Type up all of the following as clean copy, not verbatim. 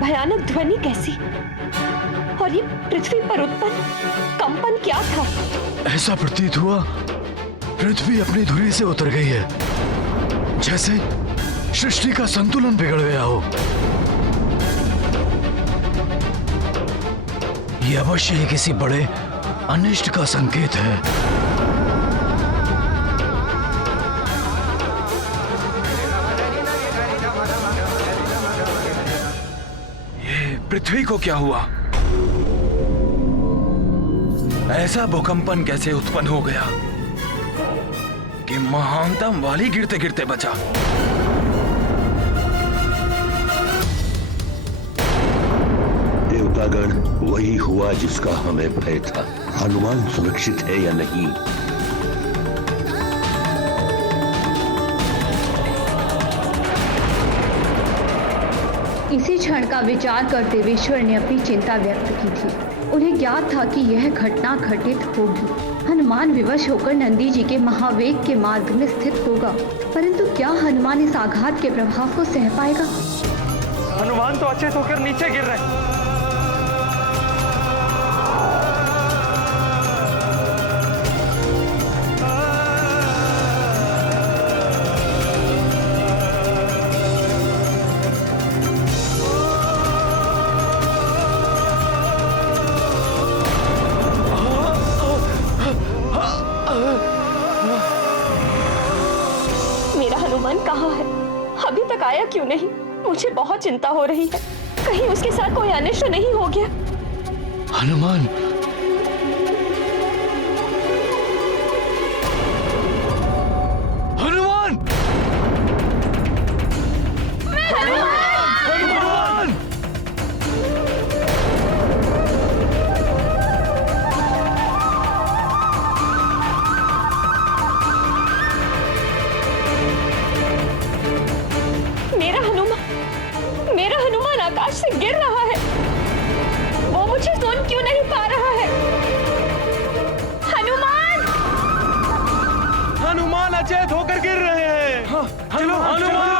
भयानक ध्वनि कैसी? और ये पृथ्वी पर उत्पन्न कंपन क्या था? ऐसा प्रतीत हुआ पृथ्वी अपनी धुरी से उतर गई है, जैसे सृष्टि का संतुलन बिगड़ गया हो। यह अवश्य ही किसी बड़े अनिष्ट का संकेत है। ये पृथ्वी को क्या हुआ? ऐसा भूकंपन कैसे उत्पन्न हो गया कि महानतम वाली गिरते गिरते बचा? देवतागण, वही हुआ जिसका हमें भय था। हनुमान सुरक्षित है या नहीं? इसी क्षण का विचार करते हुए ईश्वर ने अपनी चिंता व्यक्त की थी। उन्हें ज्ञात था कि यह घटना घटित होगी। हनुमान विवश होकर नंदी जी के महावेग के मार्ग में स्थित होगा, परंतु क्या हनुमान इस आघात के प्रभाव को सह पाएगा? हनुमान तो अचेत होकर नीचे गिर रहे हैं। हनुमान कहाँ है? अभी तक आया क्यों नहीं? मुझे बहुत चिंता हो रही है, कहीं उसके साथ कोई अनिष्ट नहीं हो गया। हनुमान, हनुमान, हनुमान, आकाश से गिर रहा है। वो मुझे सुन क्यों नहीं पा रहा है? हनुमान! हनुमान अचेत होकर गिर रहे हैं। हाँ, चलो हनुमान!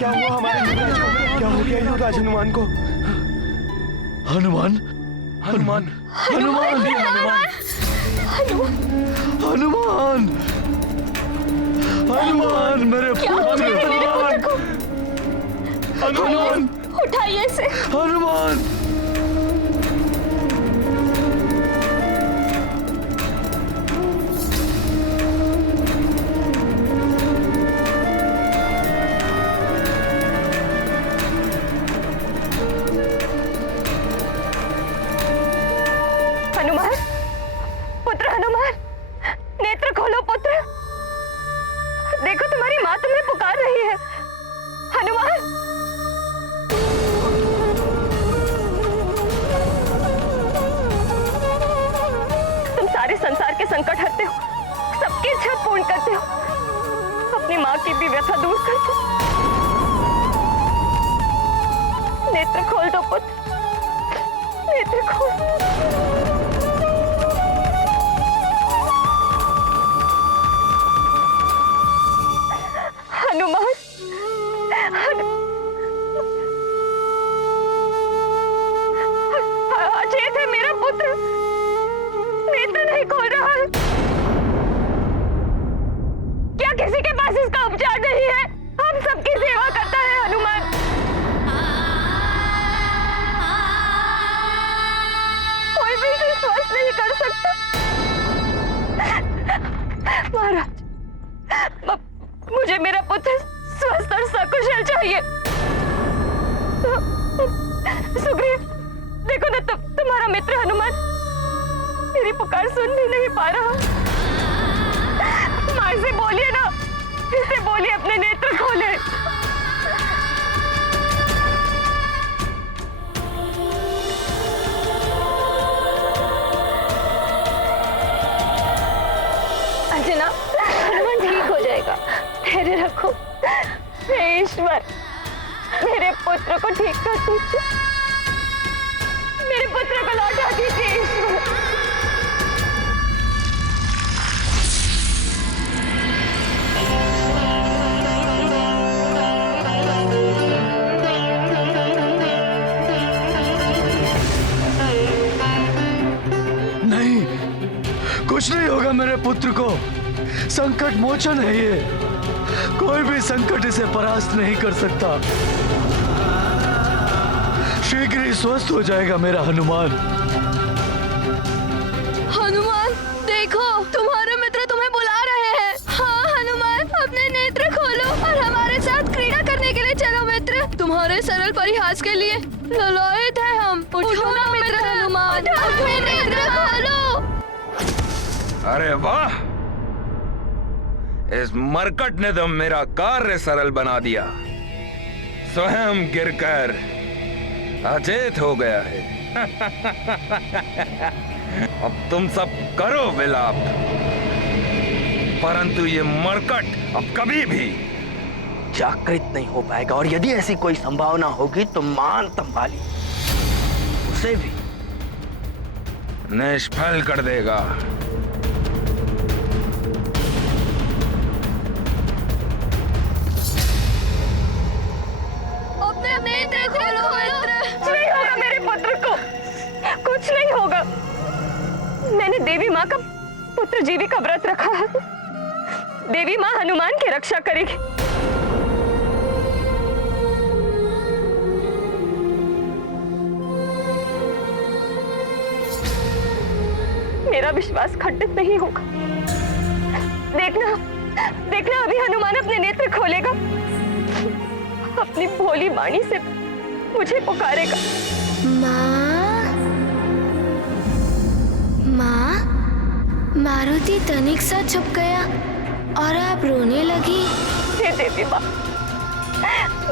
क्या हुआ हमारे क्या हो गया युवराज हनुमान को? हनुमान, हनुमान, हनुमान, हनुमान, हनुमान, मेरे पुत्र, हनुमान, उठाइए इसे। हनुमान, हनुमान, पुत्र हनुमान, नेत्र खोलो पुत्र। देखो तुम्हारी माँ तुम्हें पुकार रही है। हनुमान, तुम सारे संसार के संकट हरते हो, सबकी इच्छा पूर्ण करते हो, अपनी माँ की भी व्यथा दूर करते हो। नेत्र खोल दो पुत्र, नेत्र खोल। हनुमान, अचेत है मेरा पुत्र, नेत्र नहीं खोल रहा है। क्या किसी के पास इसका उपचार नहीं है? हम सबकी सेवा करता है हनुमान। कोई भी इसे स्वस्थ नहीं कर सकता। महाराज, मुझे मेरा पुत्र स्वस्थ और सकुशल चाहिए। सुग्रीव, देखो ना, तुम्हारा मित्र हनुमान मेरी पुकार सुन भी नहीं पा रहा। माँ से बोलिए ना, इससे बोलिए अपने नेत्र खोले। धैर्य रखो। हे ईश्वर, मेरे पुत्र को ठीक कर दीजिए, मेरे पुत्र को लौटा दीजिए ईश्वर। नहीं, कुछ नहीं होगा मेरे पुत्र को। संकट मोचन है ये, कोई भी संकट इसे परास्त नहीं कर सकता। शीघ्र ही स्वस्थ हो जाएगा मेरा हनुमान। हनुमान, देखो तुम्हारे मित्र तुम्हें बुला रहे हैं। हाँ हनुमान, अपने नेत्र खोलो और हमारे साथ क्रीड़ा करने के लिए चलो मित्र। तुम्हारे सरल परिहास के लिए ललायत है हम। उठो ना मित्र हनुमान, अपने नेत्र खोलो। अरे वाह, इस मरकट ने तो मेरा कार्य सरल बना दिया। स्वयं गिरकर अचेत हो गया है। अब तुम सब करो विलाप, परंतु ये मरकट अब कभी भी जागृत नहीं हो पाएगा, और यदि ऐसी कोई संभावना होगी तो मान तंबाली उसे भी निष्फल कर देगा। अपने नेत्र खोलो मित्र। नहीं होगा मेरे पुत्र को, कुछ नहीं होगा। मैंने देवी माँ का पुत्र जीवी का व्रत रखा है। देवी माँ हनुमान की रक्षा करेगी। मेरा विश्वास खंडित नहीं होगा। देखना, देखना अभी हनुमान अपने नेत्र खोलेगा, अपनी भोली वाणी से मुझे पुकारेगा। माँ, माँ, मारुति तनिक सा छुप गया और आप रोने लगी। हे देवी माँ,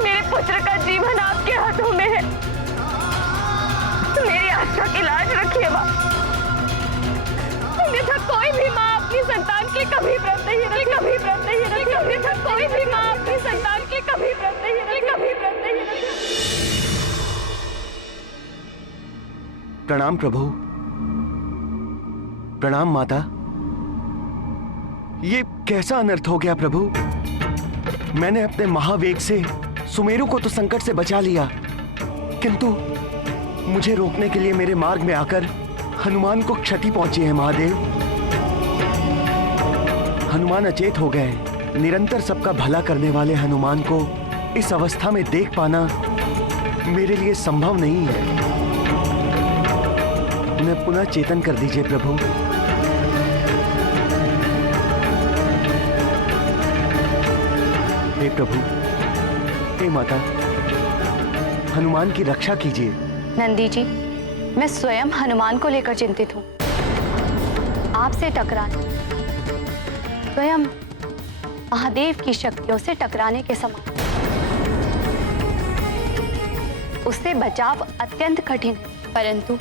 मेरे पुत्र का जीवन आपके हाथों में है। मेरी आस्था की लाज रखिए माँ। अन्यथा कोई भी माँ अपनी संतान के कभी व्रत नहीं रखी, कभी व्रत नहीं रखी। अन्यथा कोई भी माँ अपनी संतान के कभी व्रत नहीं रखी, कभी व्रत नहीं रखी। प्रणाम प्रभु। प्रणाम माता। ये कैसा अनर्थ हो गया प्रभु? मैंने अपने महावेग से सुमेरु को तो संकट से बचा लिया, किंतु मुझे रोकने के लिए मेरे मार्ग में आकर हनुमान को क्षति पहुंची है। महादेव, हनुमान अचेत हो गए। निरंतर सबका भला करने वाले हनुमान को इस अवस्था में देख पाना मेरे लिए संभव नहीं है। उन्हें पुनः चेतन कर दीजिए प्रभु। हे प्रभु, हे माता, हनुमान की रक्षा कीजिए। नंदी जी, मैं स्वयं हनुमान को लेकर चिंतित हूँ। आपसे टकराना स्वयं महादेव की शक्तियों से टकराने के समान। उससे बचाव अत्यंत कठिन है, परंतु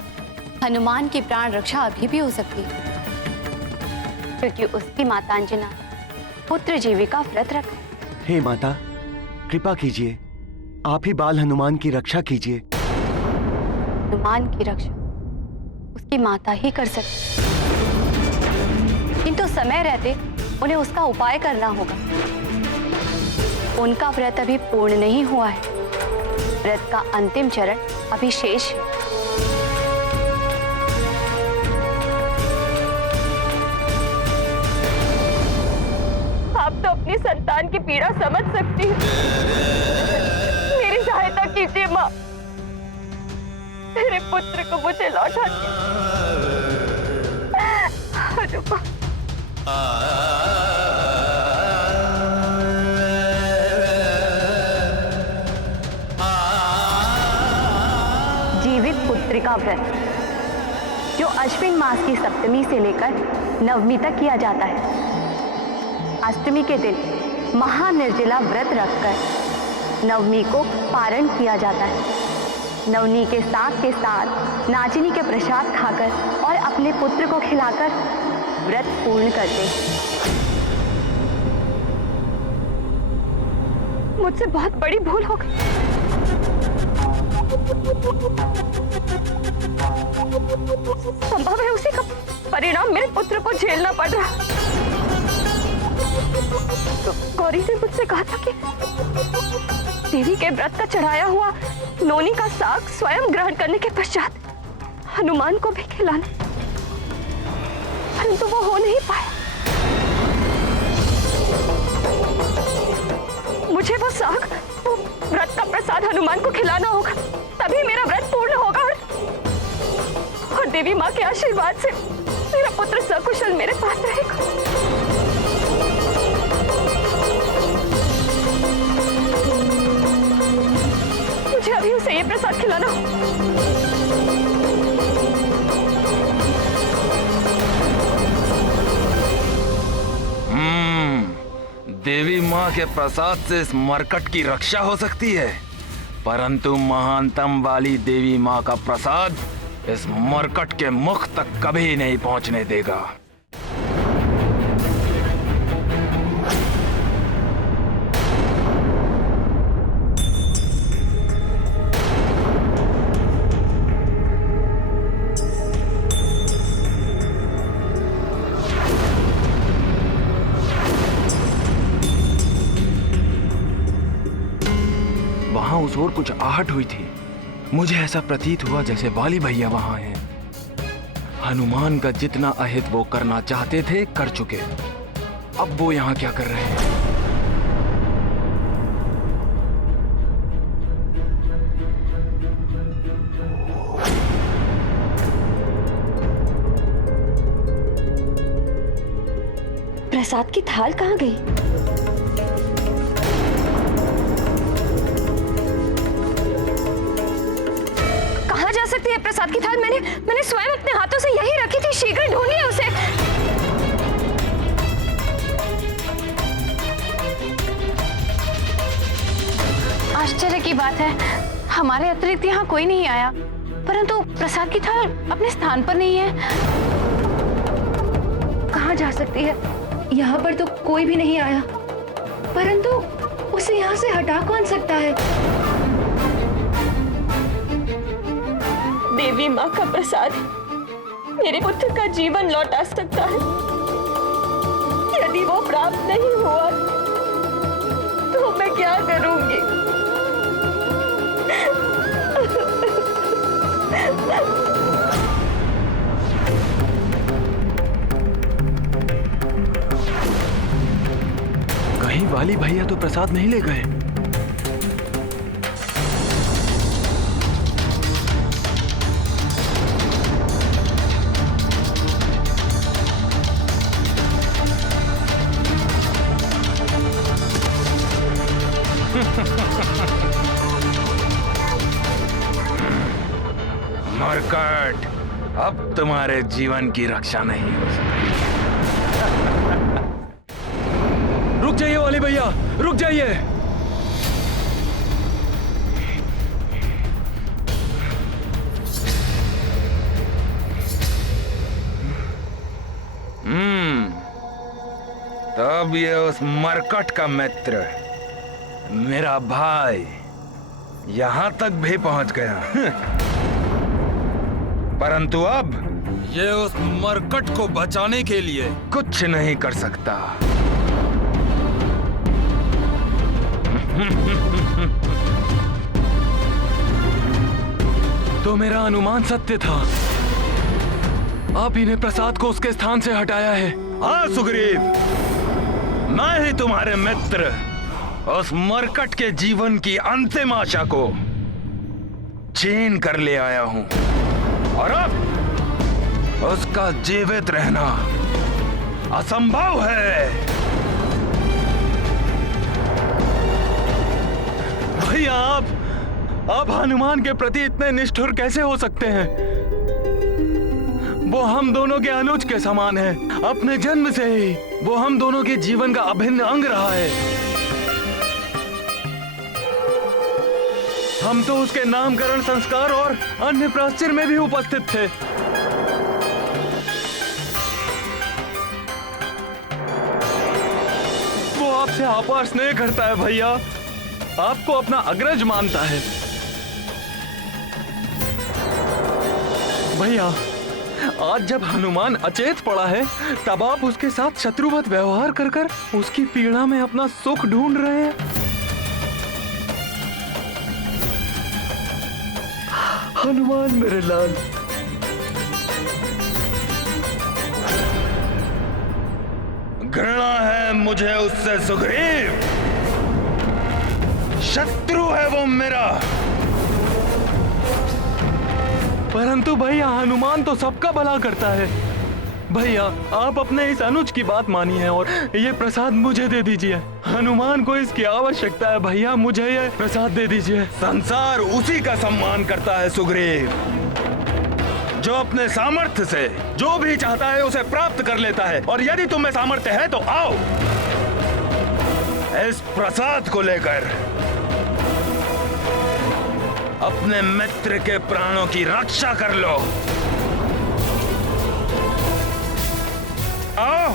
हनुमान की प्राण रक्षा अभी भी हो सकती है, क्योंकि उसकी माता अंजना पुत्र जीविका व्रत रखा। हे माता, कृपा कीजिए, आप ही बाल हनुमान की रक्षा कीजिए। हनुमान की रक्षा उसकी माता ही कर सकती, किंतु समय रहते उन्हें उसका उपाय करना होगा। उनका व्रत अभी पूर्ण नहीं हुआ है। व्रत का अंतिम चरण अभी शेष है। आप तो अपनी संतान की पीड़ा समझ सकती हैं। मेरी सहायता कीजिए माँ, मेरे पुत्र को मुझे लौटा दीजिए। जीवित पुत्रिका व्रत जो अश्विन मास की सप्तमी से लेकर नवमी तक किया जाता है। अष्टमी के दिन महानिर्जला व्रत रखकर नवमी को पारण किया जाता है। नवमी के साथ नाचिनी के प्रसाद खाकर और अपने पुत्र को खिलाकर व्रत पूर्ण करते हैं। मुझसे बहुत बड़ी भूल हो गई। संभव है उसी का परिणाम मेरे पुत्र को झेलना पड़ रहा। तो गौरी ने मुझसे कहा था कि देवी के व्रत का चढ़ाया हुआ नोनी का साग स्वयं ग्रहण करने के पश्चात हनुमान को भी खिलाना, परंतु वो हो नहीं पाया। मुझे वो साग, वो व्रत का प्रसाद हनुमान को खिलाना होगा, तभी मेरा व्रत पूर्ण होगा और देवी माँ के आशीर्वाद से मेरा पुत्र सकुशल मेरे पास रहेगा। मुझे अभी उसे ये प्रसाद खिलाना होगा। देवी माँ के प्रसाद से इस मरकट की रक्षा हो सकती है, परंतु महानतम वाली देवी माँ का प्रसाद इस मरकट के मुख तक कभी नहीं पहुंचने देगा। वहां उस ओर कुछ आहट हुई थी। मुझे ऐसा प्रतीत हुआ जैसे वाली भैया वहां हैं। हनुमान का जितना अहित वो करना चाहते थे कर चुके, अब वो यहाँ क्या कर रहे हैं? प्रसाद की थाल कहाँ गई? कहाँ जा सकती है प्रसाद की थाल? मैंने स्वयं अपने हाथों से यही रखी थी। शीघ्र ढूंढिए उसे। आश्चर्य की बात है, हमारे अतिरिक्त यहाँ कोई नहीं आया, परंतु प्रसाद की थाल अपने स्थान पर नहीं है। कहाँ जा सकती है? यहाँ पर तो कोई भी नहीं आया, परंतु उसे यहाँ से हटा कौन सकता है? देवी माँ का प्रसाद मेरे पुत्र का जीवन लौटा सकता है। यदि वो प्राप्त नहीं हुआ तो मैं क्या करूंगी? कहीं वाली भैया तो प्रसाद नहीं ले गए। मरकट, अब तुम्हारे जीवन की रक्षा नहीं हो सकती। रुक जाइए वाली भैया, रुक जाइए। तब ये उस मरकट का मित्र, मेरा भाई, यहां तक भी पहुंच गया। परंतु अब ये उस मरकट को बचाने के लिए कुछ नहीं कर सकता। तो मेरा अनुमान सत्य था। आप ही ने प्रसाद को उसके स्थान से हटाया है। हाँ सुग्रीव, मैं ही तुम्हारे मित्र उस मरकट के जीवन की अंतिम आशा को छीन कर ले आया हूं, और अब उसका जीवित रहना असंभव है। भैया, आप हनुमान के प्रति इतने निष्ठुर कैसे हो सकते हैं? वो हम दोनों के अनुज के समान है। अपने जन्म से ही वो हम दोनों के जीवन का अभिन्न अंग रहा है। हम तो उसके नामकरण संस्कार और अन्य प्राश्चित्य में भी उपस्थित थे। वो आपसे अपार स्नेह करता है भैया। आपको अपना अग्रज मानता है। भैया, आज जब हनुमान अचेत पड़ा है, तब आप उसके साथ शत्रुवत व्यवहार कर कर उसकी पीड़ा में अपना सुख ढूंढ रहे हैं। हनुमान मेरे लाल, घृणा है मुझे उससे सुग्रीव, शत्रु है वो मेरा। परंतु भैया, हनुमान तो सबका भला करता है। भैया, आप अपने इस अनुज की बात मानिए और ये प्रसाद मुझे दे दीजिए। हनुमान को इसकी आवश्यकता है। भैया, मुझे ये प्रसाद दे दीजिए। संसार उसी का सम्मान करता है सुग्रीव, जो अपने सामर्थ्य से जो भी चाहता है उसे प्राप्त कर लेता है। और यदि तुम में सामर्थ्य है तो आओ, इस प्रसाद को लेकर अपने मित्र के प्राणों की रक्षा कर लो। आओ।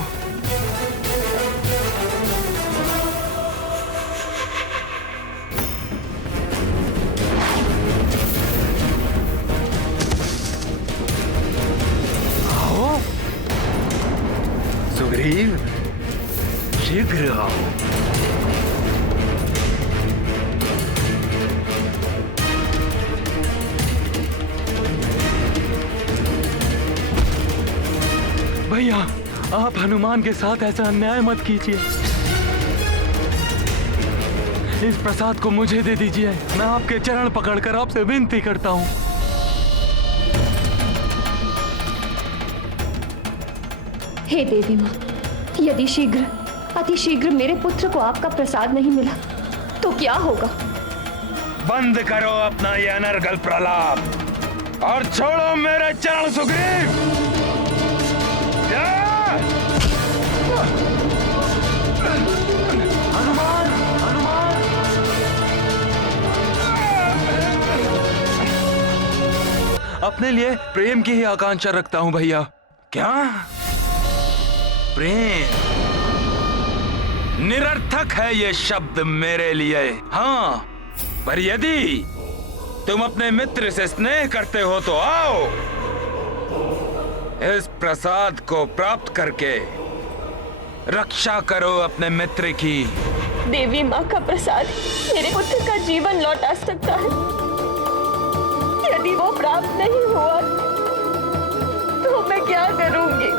आओ सुग्रीव, शीघ्र आओ। भैया, आप हनुमान के साथ ऐसा अन्याय मत कीजिए। इस प्रसाद को मुझे दे दीजिए। मैं आपके चरण पकड़कर आपसे विनती करता हूँ। हे देवी माँ, यदि शीघ्र, अति शीघ्र मेरे पुत्र को आपका प्रसाद नहीं मिला तो क्या होगा? बंद करो अपना ये अनर्गल प्रलाप और छोड़ो मेरे चरण सुग्रीव। हनुमान, हनुमान। अपने लिए प्रेम की ही आकांक्षा रखता हूं भैया। क्या प्रेम? निरर्थक है ये शब्द मेरे लिए। हाँ, पर यदि तुम अपने मित्र से स्नेह करते हो तो आओ, इस प्रसाद को प्राप्त करके रक्षा करो अपने मित्र की। देवी माँ का प्रसाद मेरे पुत्र का जीवन लौटा सकता है। यदि वो प्राप्त नहीं हुआ तो मैं क्या करूंगी?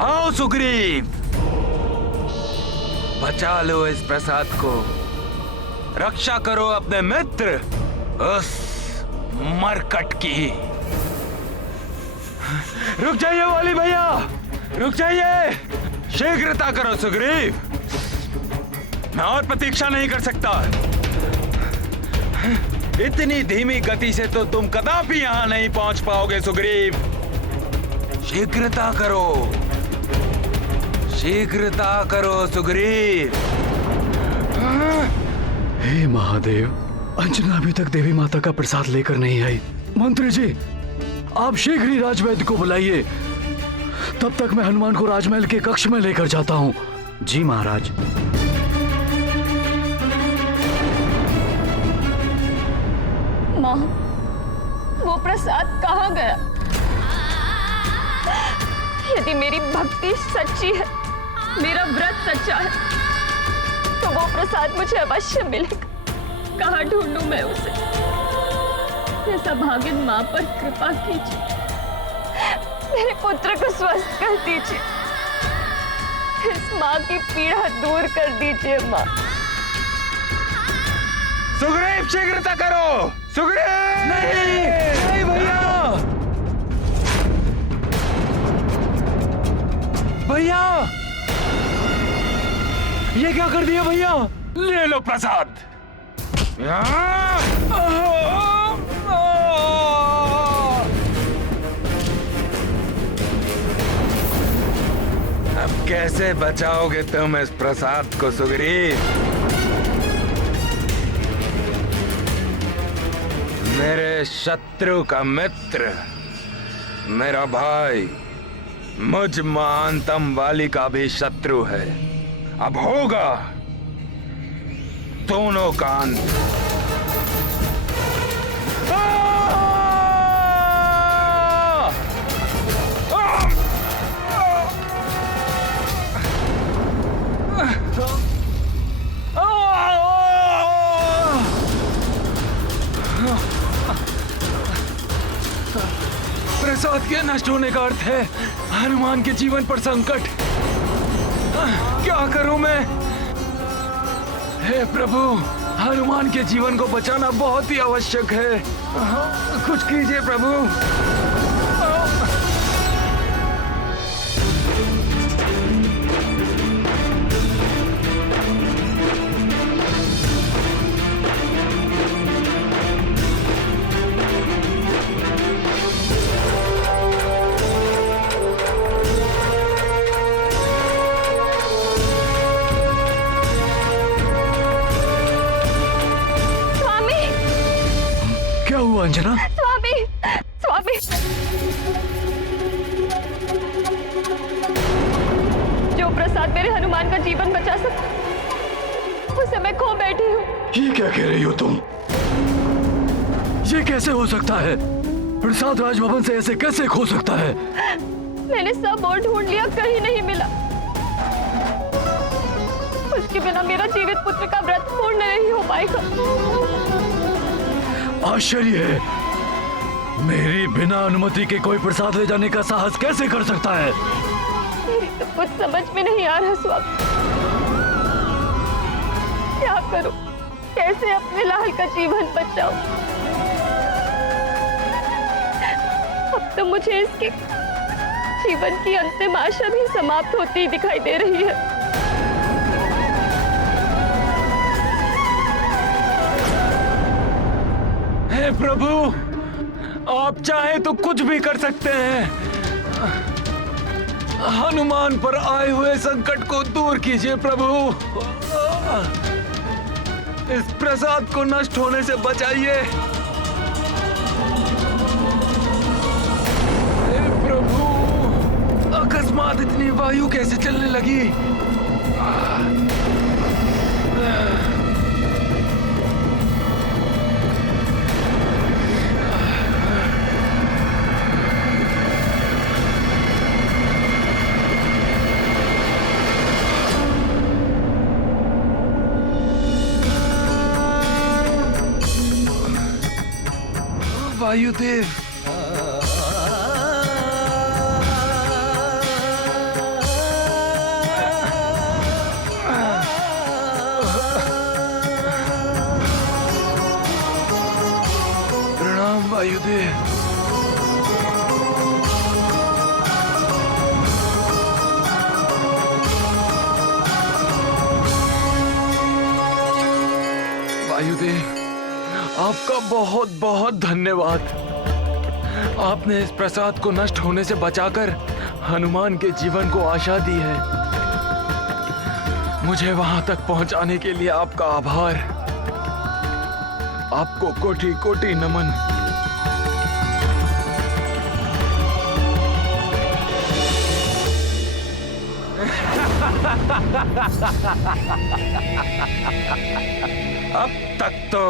आओ सुग्रीव, बचा लो इस प्रसाद को, रक्षा करो अपने मित्र उस मरकट की। रुक जाइए वाली भैया, रुक जाइए। शीघ्रता करो सुग्रीव, मैं और प्रतीक्षा नहीं कर सकता। इतनी धीमी गति से तो तुम कदापि यहां नहीं पहुंच पाओगे सुग्रीव। शीघ्रता करो, शीघ्रता करो सुग्रीव। हे महादेव, अंजना अभी तक देवी माता का प्रसाद लेकर नहीं आई। मंत्री जी, आप शीघ्र ही राजवैद्य को बुलाइए। तब तक मैं हनुमान को राजमहल के कक्ष में लेकर जाता हूँ। जी महाराज। माँ, वो प्रसाद कहाँ गया? यदि मेरी भक्ति सच्ची है, मेरा व्रत सच्चा है, तो वो प्रसाद मुझे अवश्य मिलेगा। कहाँ ढूंढूं मैं उसे? ऐसा भागिन माँ पर कृपा कीजिए, मेरे पुत्र को स्वस्थ कर दीजिए, इस माँ की पीड़ा दूर कर दीजिए माँ। सुग्रीव, शीघ्रता करो सुग्रीव। नहीं, नहीं भैया, भैया, ये क्या कर दिया भैया? ले लो प्रसाद। अब कैसे बचाओगे तुम इस प्रसाद को सुग्रीव? मेरे शत्रु का मित्र, मेरा भाई, मुझ महानतम वाली का भी शत्रु है। अब होगा दोनों का अंत। प्रसाद के नष्ट होने का अर्थ है हनुमान के जीवन पर संकट। क्या करूं मैं? हे प्रभु, हनुमान के जीवन को बचाना बहुत ही आवश्यक है। कुछ कीजिए प्रभु। क्या हुआ अंजना? स्वामी, स्वामी, जो प्रसाद मेरे हनुमान का जीवन बचा सकता उसे मैं खो बैठी हूँ। ये क्या कह रही हो तुम? ये कैसे हो सकता है? प्रसाद राजभवन से ऐसे कैसे खो सकता है? मैंने सब और ढूंढ लिया, कहीं नहीं मिला। उसके बिना मेरा जीवित पुत्र का व्रत पूर्ण नहीं हो पाएगा। आश्चर्य है, मेरी बिना अनुमति के कोई प्रसाद ले जाने का साहस कैसे कर सकता है? मेरी तो कुछ समझ में नहीं आ रहा स्वामी। क्या करूं? कैसे अपने लाल का जीवन बचाऊं? अब तो मुझे इसके जीवन की अंतिम आशा भी समाप्त होती दिखाई दे रही है। हे प्रभु, आप चाहे तो कुछ भी कर सकते हैं। हनुमान पर आए हुए संकट को दूर कीजिए प्रभु। इस प्रसाद को नष्ट होने से बचाइए। हे प्रभु, अकस्मात इतनी वायु कैसे चलने लगी? वायुदेव, प्रणाम वायुदेव। वायुदेव, आपका बहुत बहुत धन्यवाद। आपने इस प्रसाद को नष्ट होने से बचाकर हनुमान के जीवन को आशा दी है। मुझे वहां तक पहुंचाने के लिए आपका आभार। आपको कोटि कोटि नमन। अब तक तो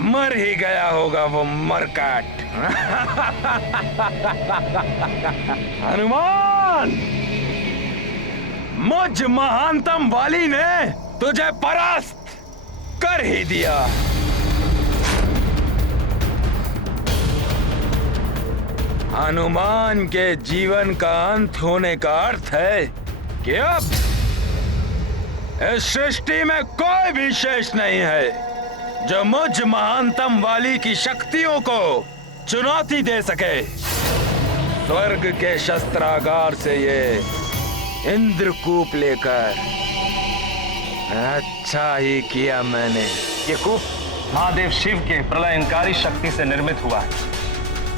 मर ही गया होगा वो मरकाट। हनुमान, मुझ महानतम वाली ने तुझे परास्त कर ही दिया। हनुमान के जीवन का अंत होने का अर्थ है कि अब इस सृष्टि में कोई भी शेष नहीं है जो मुझ महानतम वाली की शक्तियों को चुनौती दे सके। स्वर्ग के शस्त्रागार से ये इंद्रकूप लेकर अच्छा ही किया मैंने। ये कूप महादेव शिव के प्रलयंकारी शक्ति से निर्मित हुआ है।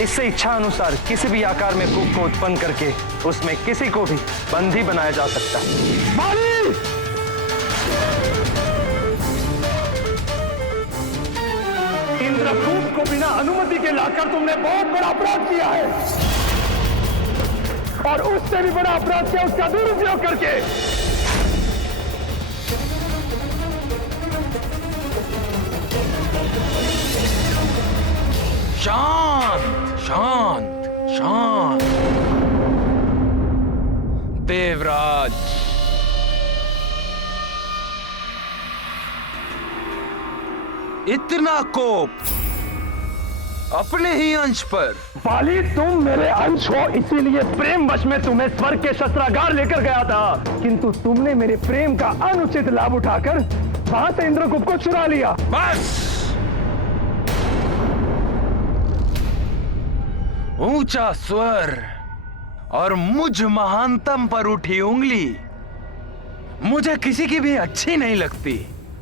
इससे इच्छा अनुसार किसी भी आकार में कूप को उत्पन्न करके उसमें किसी को भी बंदी बनाया जा सकता है। इंद्रकूप को बिना अनुमति के लाकर तुमने बहुत बड़ा अपराध किया है। और उससे भी बड़ा अपराध किया उसका दुरुपयोग करके। शांत शांत शांत। देवराज, इतना कोप अपने ही अंश पर? वाली, तुम मेरे अंश हो, इसीलिए प्रेम वश में तुम्हें स्वर्ग के शस्त्रागार लेकर गया था, किंतु तुमने मेरे प्रेम का अनुचित लाभ उठाकर वहां से इंद्रगुप्त को चुरा लिया। बस! ऊंचा स्वर और मुझ महानतम पर उठी उंगली मुझे किसी की भी अच्छी नहीं लगती।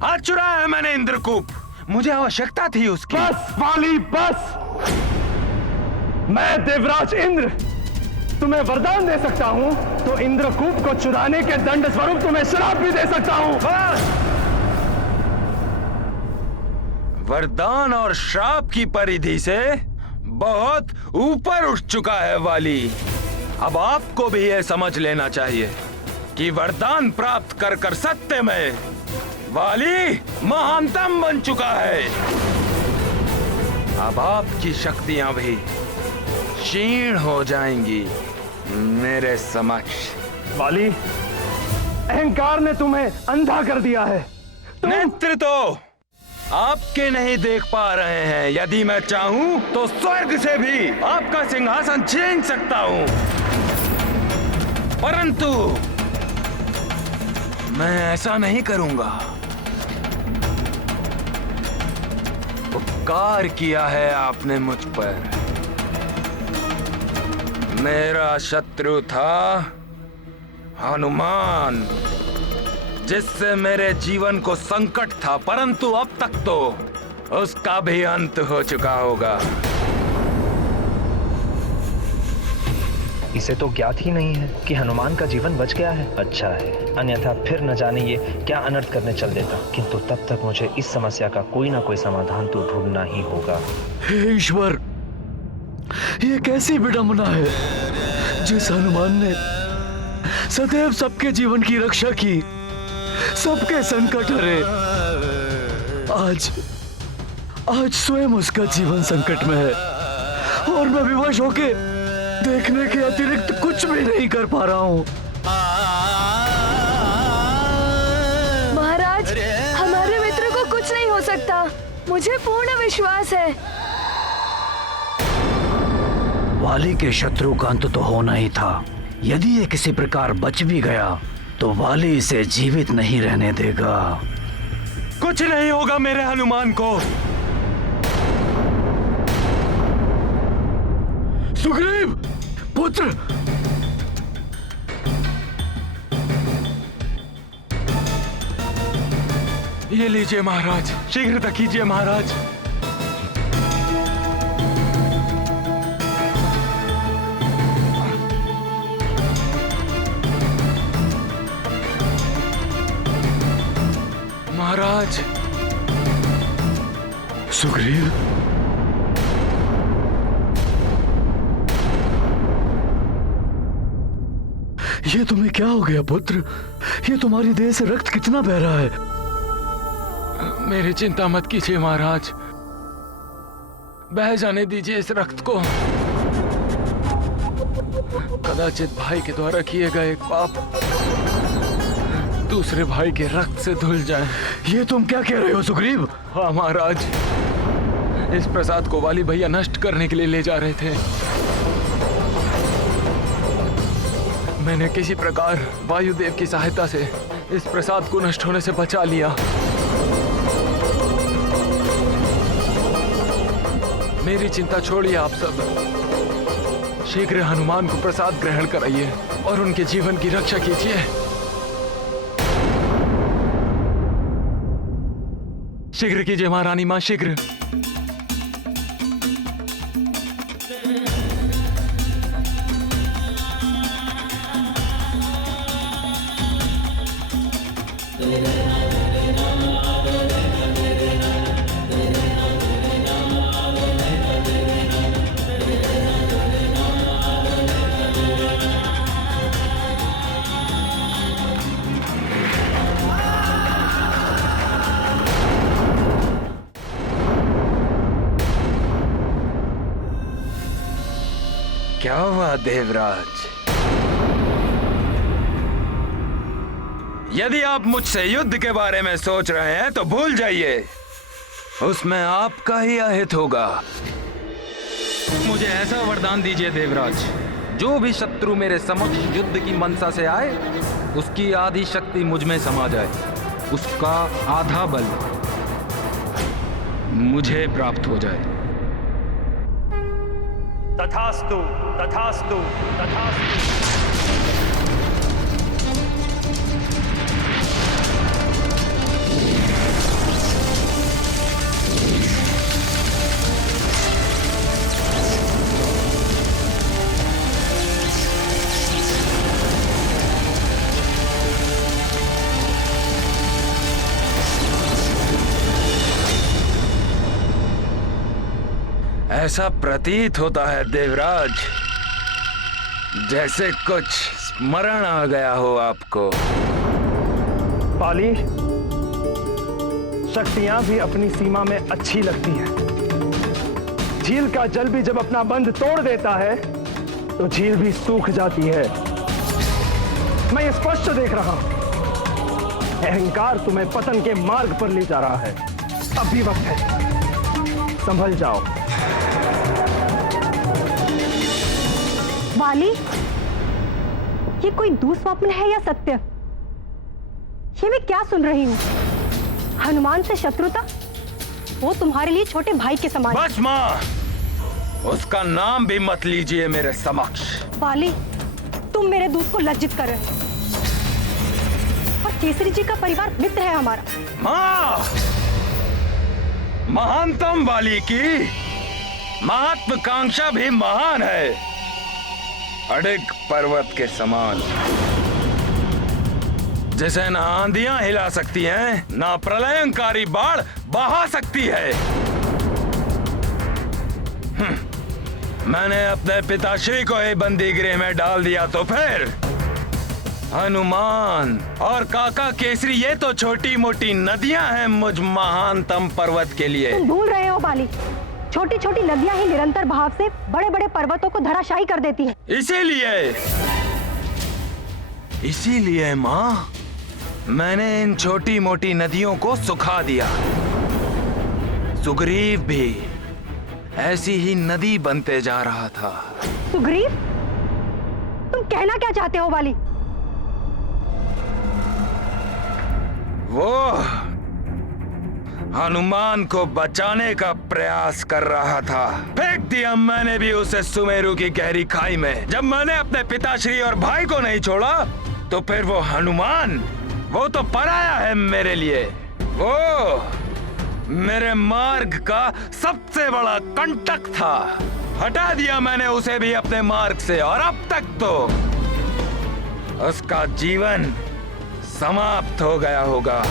आज चुराया है मैंने इंद्रकूप, मुझे आवश्यकता थी उसकी। बस वाली, बस! मैं देवराज इंद्र तुम्हें वरदान दे सकता हूं, तो इंद्रकूप को चुराने के दंड स्वरूप तुम्हें श्राप भी दे सकता हूं। बस! वरदान और श्राप की परिधि से बहुत ऊपर उठ चुका है वाली। अब आपको भी यह समझ लेना चाहिए कि वरदान प्राप्त कर कर सत्य में वाली महानतम बन चुका है। अब आपकी शक्तियां भी क्षीण हो जाएंगी मेरे समक्ष। वाली, अहंकार ने तुम्हें अंधा कर दिया है। नेत्र तो आपके नहीं देख पा रहे हैं। यदि मैं चाहूं तो स्वर्ग से भी आपका सिंहासन छीन सकता हूं, परंतु मैं ऐसा नहीं करूंगा। उपकार किया है आपने मुझ पर। मेरा शत्रु था हनुमान, जिससे मेरे जीवन को संकट था, परंतु अब तक तो उसका भी अंत हो चुका होगा। इसे तो ज्ञात ही नहीं है कि हनुमान का जीवन बच गया है। अच्छा है, अन्यथा फिर न जाने ये क्या अनर्थ करने चल देता। किंतु तब तक मुझे इस समस्या का कोई ना कोई समाधान तो ढूंढना ही होगा। हे ईश्वर, ये कैसी विडंबना है। जिस हनुमान ने सदैव सबके जीवन की रक्षा की, सबके संकट हरे, आज स्वयं उसका जीवन संकट में है और मैं विवश होके देखने के अतिरिक्त कुछ भी नहीं कर पा रहा हूँ। महाराज, हमारे मित्र को कुछ नहीं हो सकता, मुझे पूर्ण विश्वास है। वाली के शत्रु का अंत तो होना ही था। यदि ये किसी प्रकार बच भी गया तो वाली इसे जीवित नहीं रहने देगा। कुछ नहीं होगा मेरे हनुमान को। सुग्रीव पुत्र, ये लीजिए महाराज, शीघ्र कीजिए महाराज। महाराज। सुग्रीव, ये तुम्हें क्या हो गया पुत्र? ये तुम्हारी देह से रक्त कितना बह रहा है? मेरी चिंता मत कीजिए महाराज, बह जाने दीजिए इस रक्त को। कदाचित भाई के द्वारा किए गए एक पाप दूसरे भाई के रक्त से धुल जाए। ये तुम क्या कह रहे हो सुग्रीव? हाँ महाराज, इस प्रसाद को वाली भैया नष्ट करने के लिए ले जा रहे थे। मैंने किसी प्रकार वायुदेव की सहायता से इस प्रसाद को नष्ट होने से बचा लिया। मेरी चिंता छोड़िए आप सब, शीघ्र हनुमान को प्रसाद ग्रहण कराइए और उनके जीवन की रक्षा कीजिए। शीघ्र कीजिए महारानी मां, शीघ्र। क्या हुआ देवराज? यदि आप मुझसे युद्ध के बारे में सोच रहे हैं तो भूल जाइए, उसमें आपका ही अहित होगा। मुझे ऐसा वरदान दीजिए देवराज, जो भी शत्रु मेरे समक्ष युद्ध की मनसा से आए, उसकी आधी शक्ति मुझ में समा जाए, उसका आधा बल मुझे प्राप्त हो जाए। तथास्तु, तथास्तु, तथास्तु। ऐसा प्रतीत होता है देवराज, जैसे कुछ स्मरण आ गया हो आपको। पाली, शक्तियां भी अपनी सीमा में अच्छी लगती हैं। झील का जल भी जब अपना बंध तोड़ देता है तो झील भी सूख जाती है। मैं ये स्पष्ट देख रहा हूं, अहंकार तुम्हें पतन के मार्ग पर ले जा रहा है। अब भी वक्त है, संभल जाओ। वाली, ये कोई दुस्वप्न है या सत्य? ये मैं क्या सुन रही हूँ? हनुमान से शत्रुता? वो तुम्हारे लिए छोटे भाई के समान। बस माँ, उसका नाम भी मत लीजिए मेरे समक्ष। वाली, तुम मेरे दूत को लज्जित कर रहे हो। और केसरी जी का परिवार मित्र है हमारा। माँ, महानतम वाली की महत्वाकांक्षा भी महान है, अडिग पर्वत के समान, जिसे ना आंधियां हिला सकती हैं, ना प्रलयंकारी बाढ़ बहा सकती है। मैंने अपने पिताश्री को ही बंदी गृह में डाल दिया तो फिर हनुमान और काका केसरी ये तो छोटी मोटी नदियां हैं मुझ महानतम पर्वत के लिए। तुम भूल रहे हो बाली, छोटी छोटी नदियां ही निरंतर बहाव से बड़े बड़े पर्वतों को धराशायी कर देती हैं। इसीलिए माँ, मैंने इन छोटी मोटी नदियों को सुखा दिया। सुग्रीव भी ऐसी ही नदी बनते जा रहा था। सुग्रीव, तुम कहना क्या चाहते हो बाली? वो हनुमान को बचाने का प्रयास कर रहा था। फेंक दिया मैंने भी उसे सुमेरु की गहरी खाई में। जब मैंने अपने पिताश्री और भाई को नहीं छोड़ा तो फिर वो हनुमान, वो तो पराया है मेरे लिए। वो मेरे मार्ग का सबसे बड़ा कंटक था। हटा दिया मैंने उसे भी अपने मार्ग से, और अब तक तो उसका जीवन समाप्त हो गया होगा।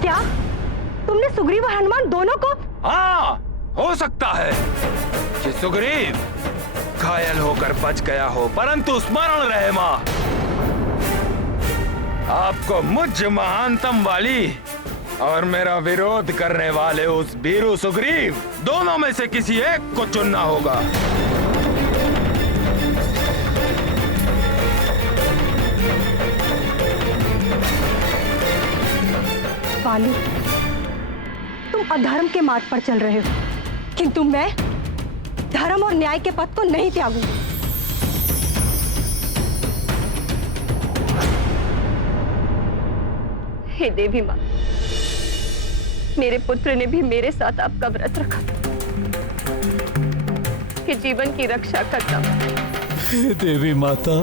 क्या तुमने सुग्रीव और हनुमान दोनों को? हाँ, हो सकता है कि सुग्रीव घायल होकर बच गया हो, परंतु स्मरण रहे माँ, आपको मुझ महानतम वाली और मेरा विरोध करने वाले उस भीरू सुग्रीव, दोनों में से किसी एक को चुनना होगा। वाली, तुम अधर्म के मार्ग पर चल रहे हो, किंतु मैं धर्म और न्याय के पथ को नहीं त्यागूंगी। हे देवी माँ, मेरे पुत्र ने भी मेरे साथ आपका व्रत रखा कि जीवन की रक्षा करता। हे देवी माता,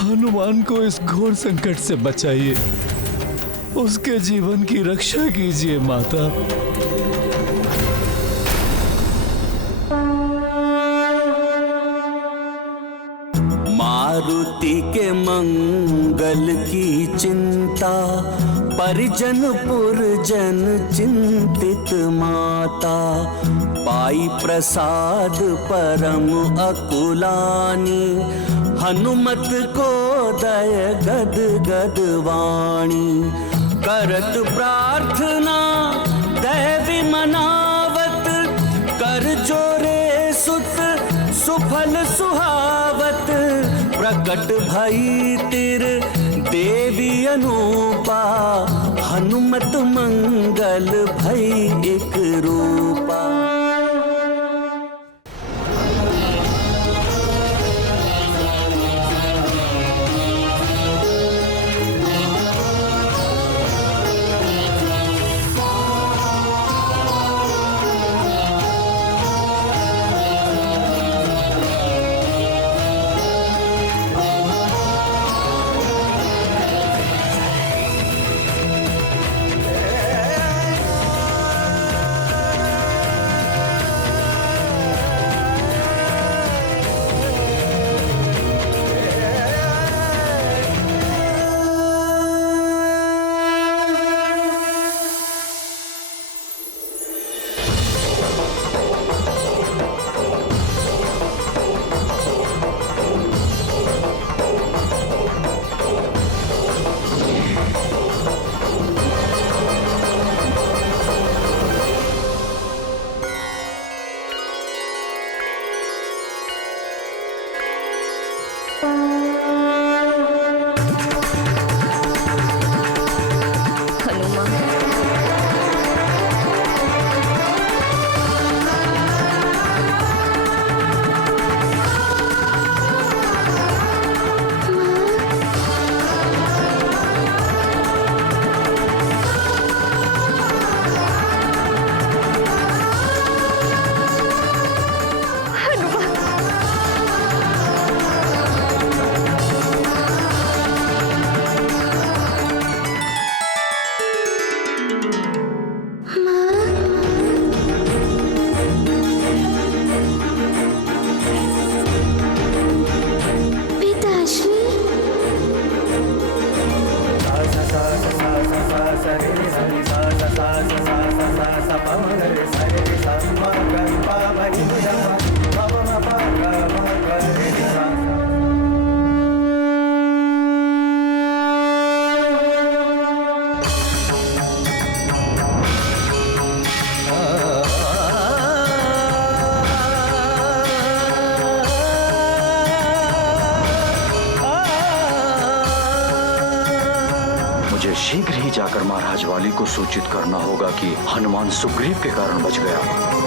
हनुमान को इस घोर संकट से बचाइए, उसके जीवन की रक्षा कीजिए माता। मारुति के मंगल की चिंता, परिजन पुरजन चिंतित माता। पाई प्रसाद परम अकुलानी, हनुमत को दय गद गद वाणी। करत प्रार्थना दैवी मनावत, कर जोरे सफल सुहावत प्रकट भई तिर देवी अनूपा हनुमत मंगल भई एक रूपा। मुझे शीघ्र ही जाकर महाराज वाली को सूचित करना होगा कि हनुमान सुग्रीव के कारण बच गया।